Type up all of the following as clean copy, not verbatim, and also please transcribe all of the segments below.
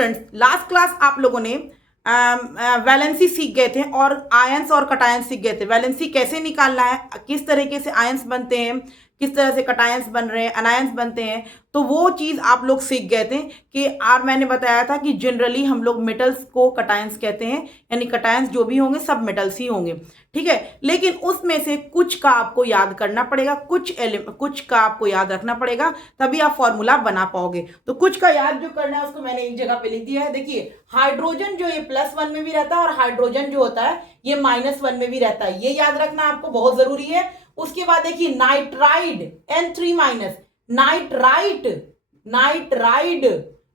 Students, last class आप लोगों ने वैलेंसी सीख गए थे और आयंस और कटायंस सीख गए थे। वैलेंसी कैसे निकालना है, किस तरीके से आयंस बनते हैं, किस तरह से कटायंस बन रहे हैं, अनायंस बनते हैं, तो वो चीज़ आप लोग सीख गए थे कि और मैंने बताया था कि जनरली हम लोग मेटल्स को कटायंस कहते हैं, यानी कटायंस जो भी होंगे सब मेटल्स ही होंगे, ठीक है। लेकिन उसमें से कुछ का आपको याद करना पड़ेगा, कुछ का आपको याद रखना पड़ेगा, तभी आप फॉर्मूला बना पाओगे। तो कुछ का याद जो करना है उसको मैंने एक जगह पे लिख दिया है। देखिए, हाइड्रोजन जो ये +1 में भी रहता है और हाइड्रोजन जो होता है ये -1 में भी रहता है, ये याद रखना आपको बहुत जरूरी है। उसके बाद देखिए nitride N3-, nitrite nitride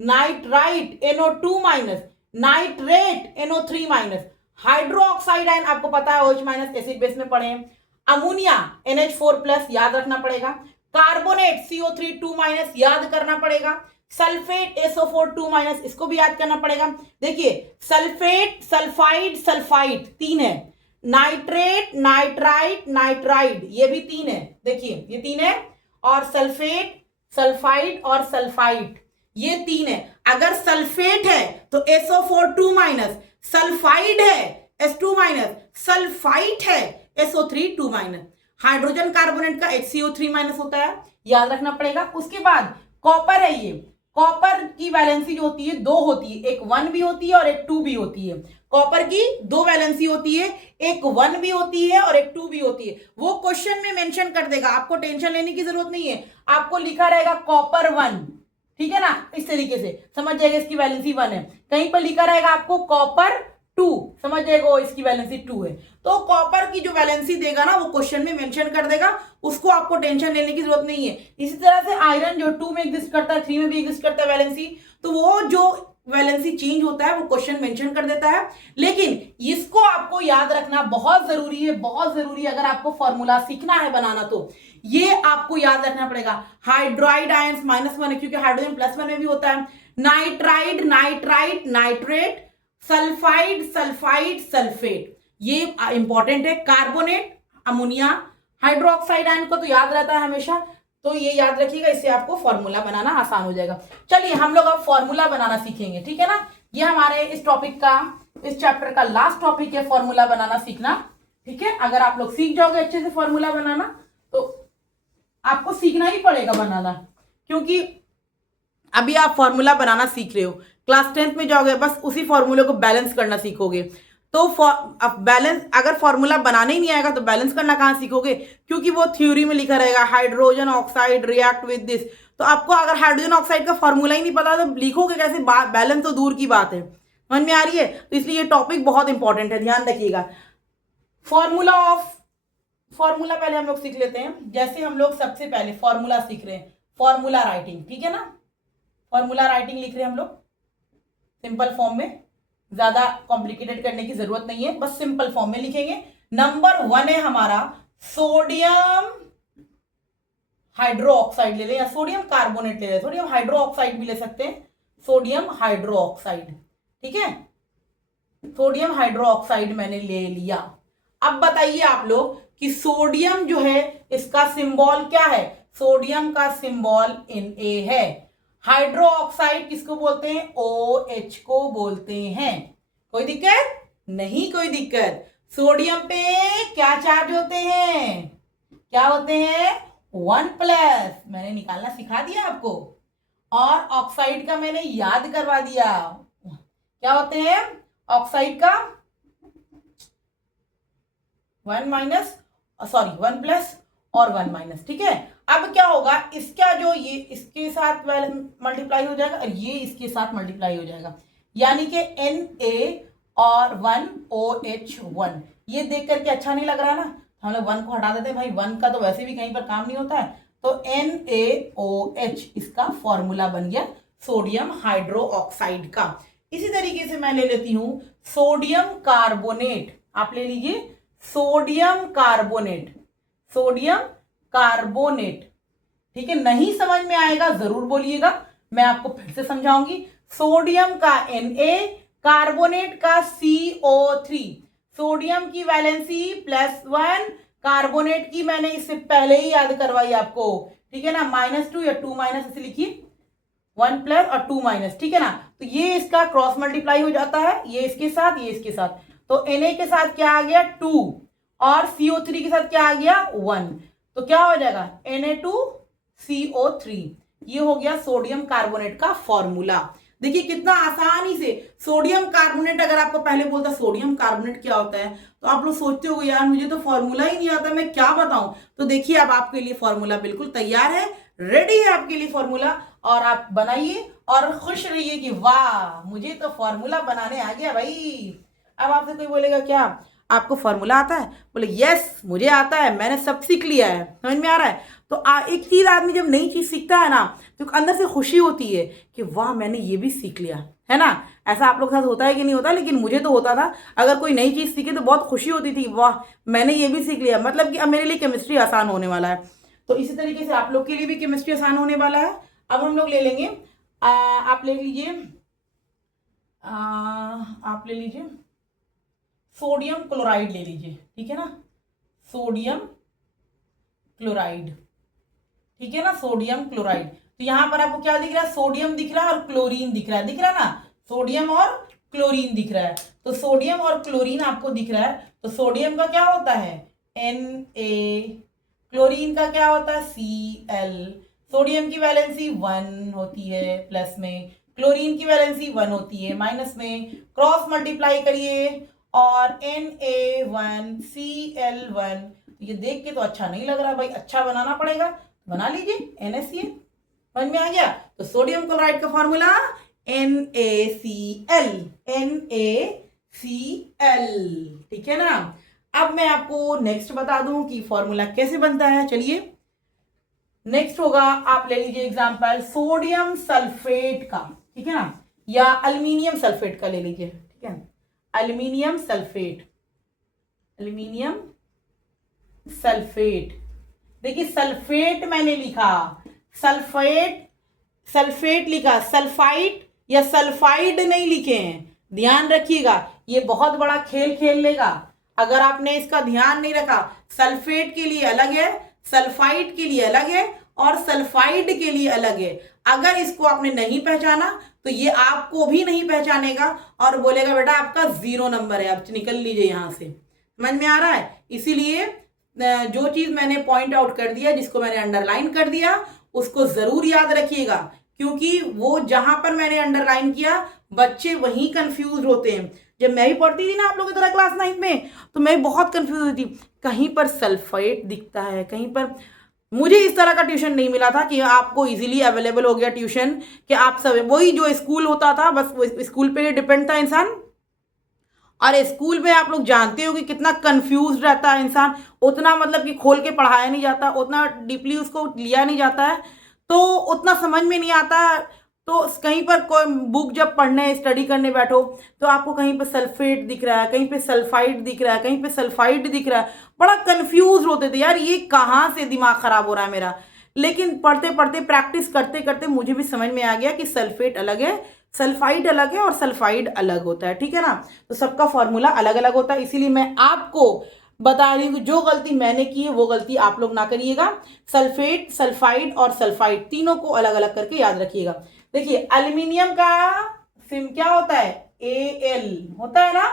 nitrite NO2-, nitrate NO3-, hydroxide ion आपको पता है OH- एसिड बेस में पढ़े हैं। अमोनिया NH4+ याद रखना पड़ेगा। कार्बोनेट CO3 2- याद करना पड़ेगा। सल्फेट SO4 2- इसको भी याद करना पड़ेगा। देखिए, सल्फेट, सल्फाइड, सल्फाइड 3 है। नाइट्रेट, नाइट्राइट, नाइट्राइड ये भी 3 है। देखिए ये 3 है। और सल्फेट, सल्फाइड और सल्फाइड ये 3 है। अगर सल्फेट है तो SO4 2-, सल्फाइड है S2-, सल्फाइट है SO3 2-। हाइड्रोजन कार्बोनेट का HCO3- होता है, याद रखना पड़ेगा। उसके बाद कॉपर है, ये कॉपर की वैलेंसी जो होती है 2 होती है, एक 1 भी होती है और एक 2 भी होती है। कॉपर की 2 वैलेंसी होती है, एक 1 भी होती है और एक 2 भी होती है। वो क्वेश्चन में मेंशन कर देगा, आपको टेंशन लेने की जरूरत नहीं है। आपको लिखा रहेगा कॉपर 1, ठीक है ना, इस तरीके से समझ जाएगा इसकी वैलेंसी 1 है। कहीं पर लिखा रहेगा आपको कॉपर 2, समझ जाएगा इसकी वैलेंसी 2 है। तो कॉपर की जो वैलेंसी देगा ना वो क्वेश्चन में मेंशन कर देगा, उसको आपको टेंशन लेने की जरूरत नहीं है। इसी तरह से आयरन जो 2 में एग्जिस्ट करता है, 3 में भी एग्जिस्ट करता है वैलेंसी, तो वो जो वैलेंसी चेंज होता है वो क्वेश्चन मेंशन कर देता है। लेकिन इसको आपको याद रखना बहुत जरूरी है, बहुत जरूरी है। अगर आपको फॉर्मूला सीखना है बनाना तो ये आपको याद रखना पड़ेगा। हाइड्राइड आयंस -1 है क्योंकि हाइड्रोजन +1 में भी होता है। Nitride, nitrite, nitrate, sulphide, sulphide, sulphate ये इंपॉर्टेंट है। कार्बोनेट, अमोनिया, हाइड्रोक्साइड आयन को तो याद रहता है हमेशा, तो ये याद रखिएगा, इससे आपको फॉर्मूला बनाना आसान हो जाएगा। चलिए हम लोग अब फॉर्मूला बनाना सीखेंगे, ठीक है ना। ये हमारे इस टॉपिक का, इस चैप्टर का लास्ट टॉपिक है, फॉर्मूला बनाना सीखना, ठीक है। अगर आप लोग सीख जाओगे अच्छे से फॉर्मूला बनाना तो आपको सीखना ही पड़ेगा बनाना, क्योंकि अभी आप फॉर्मूला बनाना सीख रहे हो, क्लास 10th में जाओगे बस उसी फॉर्मूले को बैलेंस करना सीखोगे। तो बैलेंस, अगर फॉर्मूला बनाने ही नहीं आएगा तो बैलेंस करना कहाँ सीखोगे, क्योंकि वो थ्योरी में लिखा रहेगा hydrogen oxide react with this. तो आपको अगर हाइड्रोजन ऑक्साइड का फॉर्मूला ही नहीं पता तो लिखोगे कैसे, बैलेंस तो दूर की बात है। समझ में आ रही है। तो इसलिए ये टॉपिक बहुत इंपॉर्टेंट है, ध्यान रखिएगा। फॉर्मूला पहले हम लोग सीख लेते हैं। जैसे हम लोग सबसे पहले फॉर्मूला सीख रहे हैं, फॉर्मूला राइटिंग, ठीक है ना। फॉर्मूला राइटिंग लिख रहे हैं हम लोग सिंपल फॉर्म में, ज्यादा कॉम्प्लिकेटेड करने की जरूरत नहीं है, बस सिंपल फॉर्म में लिखेंगे। नंबर 1 है हमारा सोडियम हाइड्रो ऑक्साइड ले लें या सोडियम कार्बोनेट ले लें, सोडियम हाइड्रो ऑक्साइड भी ले सकते हैं, सोडियम हाइड्रो ऑक्साइड, ठीक है। सोडियम हाइड्रो ऑक्साइड मैंने ले लिया। अब बताइए आप लोग कि सोडियम जो है इसका सिंबल क्या है, सोडियम का सिंबल Na है। हाइड्रो ऑक्साइड किसको बोलते हैं, OH को बोलते हैं। कोई दिक्कत नहीं, कोई दिक्कत। सोडियम पे क्या चार्ज होते हैं, क्या होते हैं, 1+, मैंने निकालना सिखा दिया आपको। और ऑक्साइड का मैंने याद करवा दिया, क्या होते हैं ऑक्साइड का, 1+ और 1-, ठीक है। अब क्या होगा, इसका जो ये इसके साथ मल्टीप्लाई हो जाएगा और ये इसके साथ मल्टीप्लाई हो जाएगा, यानी कि Na और 1OH1। ये देख करके अच्छा नहीं लग रहा ना, हम लोग 1 को हटा देते हैं भाई, 1 का तो वैसे भी कहीं पर काम नहीं होता है। तो NaOH इसका फॉर्मूला बन गया सोडियम हाइड्रो ऑक्साइड का। इसी तरीके से मैं ले लेती हूं सोडियम कार्बोनेट, आप ले लीजिए सोडियम कार्बोनेट, सोडियम कार्बोनेट, ठीक है। नहीं समझ में आएगा जरूर बोलिएगा, मैं आपको फिर से समझाऊंगी। सोडियम का Na, कार्बोनेट का CO3, सोडियम की वैलेंसी +1, कार्बोनेट की मैंने इससे पहले ही याद करवाई आपको, ठीक है ना, -2 या 2- ऐसे लिखिए, 1+ और 2-, ठीक है ना। तो ये इसका क्रॉस मल्टीप्लाई हो जाता है, ये इसके साथ, ये इसके साथ। तो Na के साथ क्या आ गया 2 और CO3 के साथ क्या आ गया 1। तो क्या हो जाएगा Na2CO3। ये हो गया सोडियम कार्बोनेट का फॉर्मूला। देखिए कितना आसानी से सोडियम कार्बोनेट, अगर आपको पहले बोलता सोडियम कार्बोनेट क्या होता है तो आप लोग सोचते हो यार मुझे तो फॉर्मूला ही नहीं आता, मैं क्या बताऊं। तो देखिए अब आपके लिए फॉर्मूला बिल्कुल तैयार है, रेडी है आपके लिए फॉर्मूला, और आप बनाइए और खुश रहिए कि वाह मुझे तो फॉर्मूला बनाने आ गया भाई। अब आपसे कोई बोलेगा क्या आपको फॉर्मूला आता है, बोले यस मुझे आता है, मैंने सब सीख लिया है, समझ में आ रहा है। तो एक चीज आदमी जब नई चीज सीखता है ना तो अंदर से खुशी होती है कि वाह मैंने ये भी सीख लिया, है ना। ऐसा आप लोग के साथ होता है कि नहीं होता, लेकिन मुझे तो होता था। अगर कोई नई चीज सीखे तो बहुत खुशी होती थी, वाह मैंने ये भी सीख लिया, मतलब कि अब मेरे लिए केमिस्ट्री आसान होने वाला है। तो इसी तरीके से आप लोग के लिए भी केमिस्ट्री आसान होने वाला है। अब हम लोग ले लेंगे, आप ले लीजिए, आप ले लीजिए सोडियम क्लोराइड ले लीजिए, ठीक है ना, सोडियम क्लोराइड, ठीक है ना, सोडियम क्लोराइड। तो यहां पर आपको क्या दिख रहा है, सोडियम दिख रहा है और क्लोरीन दिख रहा है, दिख रहा है ना, सोडियम और क्लोरीन दिख रहा है। तो सोडियम और क्लोरीन आपको दिख रहा है, तो सोडियम का क्या होता है Na, क्लोरीन का क्या होता है Cl। सोडियम की वैलेंसी 1 होती है प्लस में, क्लोरीन की वैलेंसी 1 होती है माइनस में। क्रॉस मल्टीप्लाई करिए और Na1Cl1। ये देख के तो अच्छा नहीं लग रहा भाई, अच्छा बनाना पड़ेगा, बना लीजिए NaCl। समझ में आ गया। तो सोडियम क्लोराइड का फॉर्मूला NaCl, NaCl, ठीक है ना। अब मैं आपको नेक्स्ट बता दूं कि फॉर्मूला कैसे बनता है। चलिए नेक्स्ट होगा, आप ले लीजिए एग्जांपल सोडियम सल्फेट का, ठीक है ना, या अल्मीनियम सल्फेट का ले लीजिए, ठीक है, अल्मीनियम सल्फेट, अल्मीनियम सल्फेट। देखिए सल्फेट मैंने लिखा, सल्फेट, सल्फेट लिखा, सल्फाइड या सल्फाइड नहीं लिखे हैं, ध्यान रखिएगा। ये बहुत बड़ा खेल खेल लेगा अगर आपने इसका ध्यान नहीं रखा। सल्फेट के लिए अलग है, सल्फाइड के लिए अलग है और सल्फाइड के लिए अलग है। अगर इसको आपने नहीं पहचाना तो ये आपको भी नहीं पहचानेगा और बोलेगा बेटा आपका 0 नंबर है, आप निकल लीजिए यहां से। समझ में आ रहा है। इसीलिए जो चीज मैंने पॉइंट आउट कर दिया, जिसको मैंने अंडरलाइन कर दिया, उसको जरूर याद रखिएगा, क्योंकि वो जहां पर मैंने अंडरलाइन किया बच्चे वहीं कंफ्यूज होते हैं। जब मैं भी पढ़ती थी ना आप लोगों की तरह क्लास 9 में, तो मैं बहुत कंफ्यूज होती थी, कहीं पर सल्फेट दिखता है, कहीं पर। मुझे इस तरह का ट्यूशन नहीं मिला था कि आपको इजीली अवेलेबल हो गया ट्यूशन, कि आप सब वही जो स्कूल होता था बस वो स्कूल पे डिपेंड था इंसान। और स्कूल में आप लोग जानते हो कि कितना कंफ्यूज रहता है इंसान, उतना मतलब कि खोल के पढ़ाया नहीं जाता, उतना डीपली उसको लिया नहीं जाता है, तो उतना समझ में नहीं आता। तो कहीं पर कोई बुक जब पढ़ने स्टडी करने बैठो तो आपको कहीं पर सल्फेट दिख रहा है, कहीं पे सल्फाइड दिख रहा है, कहीं पे सल्फाइड दिख रहा है, बड़ा कंफ्यूज होते थे यार, ये कहाँ से दिमाग खराब हो रहा है मेरा। लेकिन पढ़ते पढ़ते प्रैक्टिस करते करते मुझे भी समझ में आ गया कि सल्फेट अलग है, सल्फाइड अलग है और सल्फाइड अलग होता है, ठीक है ना। तो सबका फॉर्मूला अलग अलग होता है, इसीलिए मैं आपको बता रही हूँ जो गलती मैंने की है वो गलती आप लोग ना करिएगा। सल्फेट, सल्फाइड और सल्फाइड तीनों को अलग अलग करके याद रखिएगा। देखिए एल्यूमिनियम का सिम क्या होता है Al होता है ना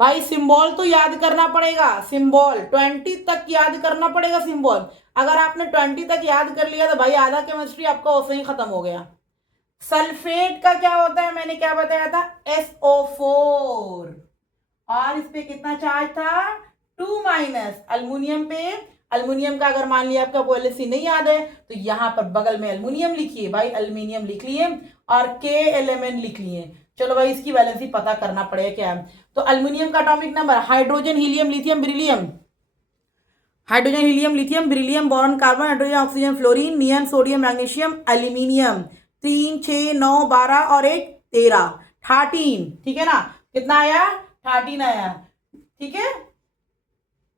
भाई। सिंबल तो याद करना पड़ेगा, सिंबल 20 तक याद करना पड़ेगा सिंबल। अगर आपने 20 तक याद कर लिया तो भाई आधा केमिस्ट्री आपका वैसे ही खत्म हो गया। सल्फेट का क्या होता है मैंने क्या बताया था SO4, और इस पे कितना चार्ज था 2-। अल्युमिनियम पे, अल्युमिनियम का अगर मान लिया आपका पॉलिसी नहीं याद है तो यहाँ पर बगल में अल्युमिनियम लिखिए भाई, अल्युमिनियम लिख लिए और K लिख लिए। चलो भाई इसकी वैलेंसी पता करना पड़ेगा क्या है। तो अल्युमिनियम का atomic number hydrogen helium lithium beryllium, hydrogen helium lithium beryllium boron carbon hydrogen oxygen fluorine neon sodium magnesium aluminium 3 6 9 12 और 1 13 13, ठीक है ना। कितना आया 13 आया, ठीक है।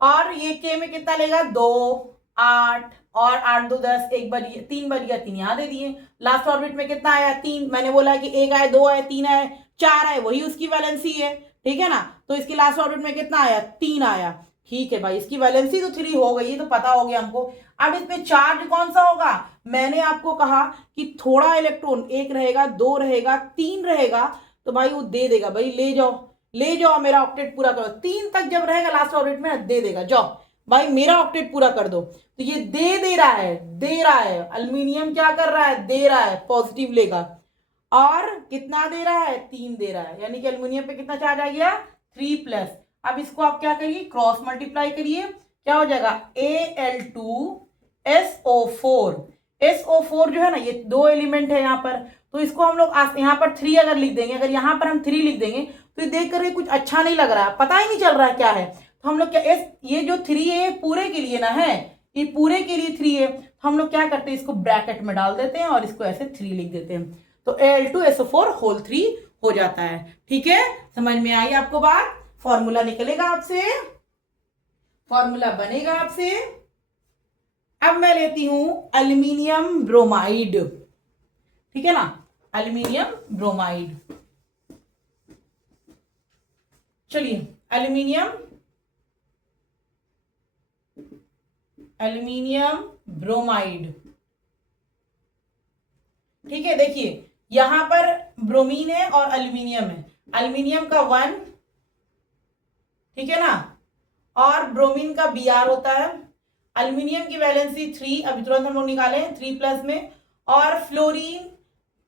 और ये के में कितना लेगा 2 8 और 8 2 10, 1 बच गया 3 बच गया 3 यहाँ दे दिए। लास्ट ऑर्बिट में कितना आया 3, मैंने बोला कि 1 आए 2 आए 3 आए 4 आए, वही उसकी वैलेंसी है, ठीक है ना। तो इसकी लास्ट ऑर्बिट में कितना आया 3 आया, ठीक है भाई। इसकी वैलेंसी तो 3 हो गई, ये तो पता हो गया हमको। अब इसमें चार्ज कौन सा होगा मैंने आपको कहा कि थोड़ा इलेक्ट्रॉन, एक रहेगा, दो रहेगा, तीन रहेगा, तो भाई वो दे देगा, भाई ले जाओ मेरा ऑक्टेट पूरा करो। तीन तक जब रहेगा लास्ट ऑर्बिट में दे देगा, जाओ भाई मेरा ऑक्टेट पूरा कर दो। तो ये दे रहा है। अल्मीनियम क्या कर रहा है, दे रहा है, पॉजिटिव लेगा। और कितना दे रहा है, 3 दे रहा है, यानी कि अल्मीनियम पे कितना चार्ज आ गया, 3+। अब इसको आप क्या करिए, क्रॉस मल्टीप्लाई करिए, क्या हो जाएगा, Al2SO4। SO4 जो है ना, ये 2 एलिमेंट है यहाँ पर, तो इसको हम लोग यहाँ पर 3 अगर लिख देंगे, अगर यहाँ पर हम 3 लिख देंगे तो ये देख करके कुछ अच्छा नहीं लग रहा है, पता ही नहीं चल रहा है क्या है। तो हम लोग क्या, ये जो 3 है पूरे के लिए ना है, ये पूरे के लिए 3 है, तो हम लोग क्या करते हैं, इसको ब्रैकेट में डाल देते हैं और इसको ऐसे 3 लिख देते हैं, तो Al2SO4 होल 3 हो जाता है। ठीक है, समझ में आई आपको बात। फॉर्मूला निकलेगा आपसे, फॉर्मूला बनेगा आपसे। अब मैं लेती हूं एल्यूमिनियम ब्रोमाइड, ठीक है ना, एल्यूमिनियम ब्रोमाइड। चलिए, एल्यूमिनियम ब्रोमाइड, ठीक है। देखिए यहां पर ब्रोमीन है और एल्यूमिनियम है, एल्यूमिनियम का 1, ठीक है ना, और ब्रोमीन का Br होता है। एल्यूमिनियम की वैलेंसी 3, अभी तुरंत हम लोग निकाले 3+ में। और fluorine,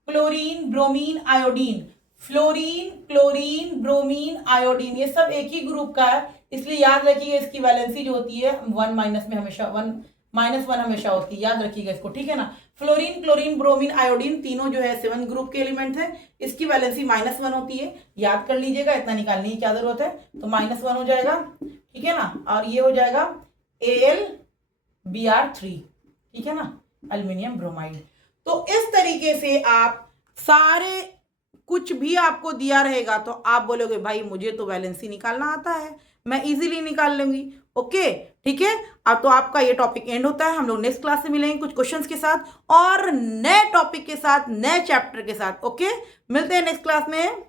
chlorine, bromine, iodine, fluorine, chlorine, bromine, iodine, ये सब एक ही ग्रुप का है, इसलिए याद रखिएगा इसकी वैलेंसी जो होती है 1 माइनस में हमेशा 1 हमेशा होती है, याद रखिएगा इसको, ठीक है ना। फ्लोरीन, क्लोरीन, ब्रोमीन, आयोडीन तीनों जो है 7 ग्रुप के एलिमेंट है, इसकी वैलेंसी -1 होती है, याद कर लीजिएगा, इतना निकालने की क्या जरूरत है, तो -1 हो जाएगा, ठीक है ना। और ये हो जाएगा AlBr3, ठीक है ना, एल्यूमिनियम ब्रोमाइड। तो इस तरीके से आप सारे, कुछ भी आपको दिया रहेगा तो आप बोलोगे भाई मुझे तो वैलेंसी निकालना आता है, मैं इजीली निकाल लूंगी। ओके, ठीक है। अब तो आपका ये टॉपिक एंड होता है, हम लोग नेक्स्ट क्लास से मिलेंगे कुछ क्वेश्चंस के साथ और नए टॉपिक के साथ, नए चैप्टर के साथ। ओके, मिलते हैं नेक्स्ट क्लास में।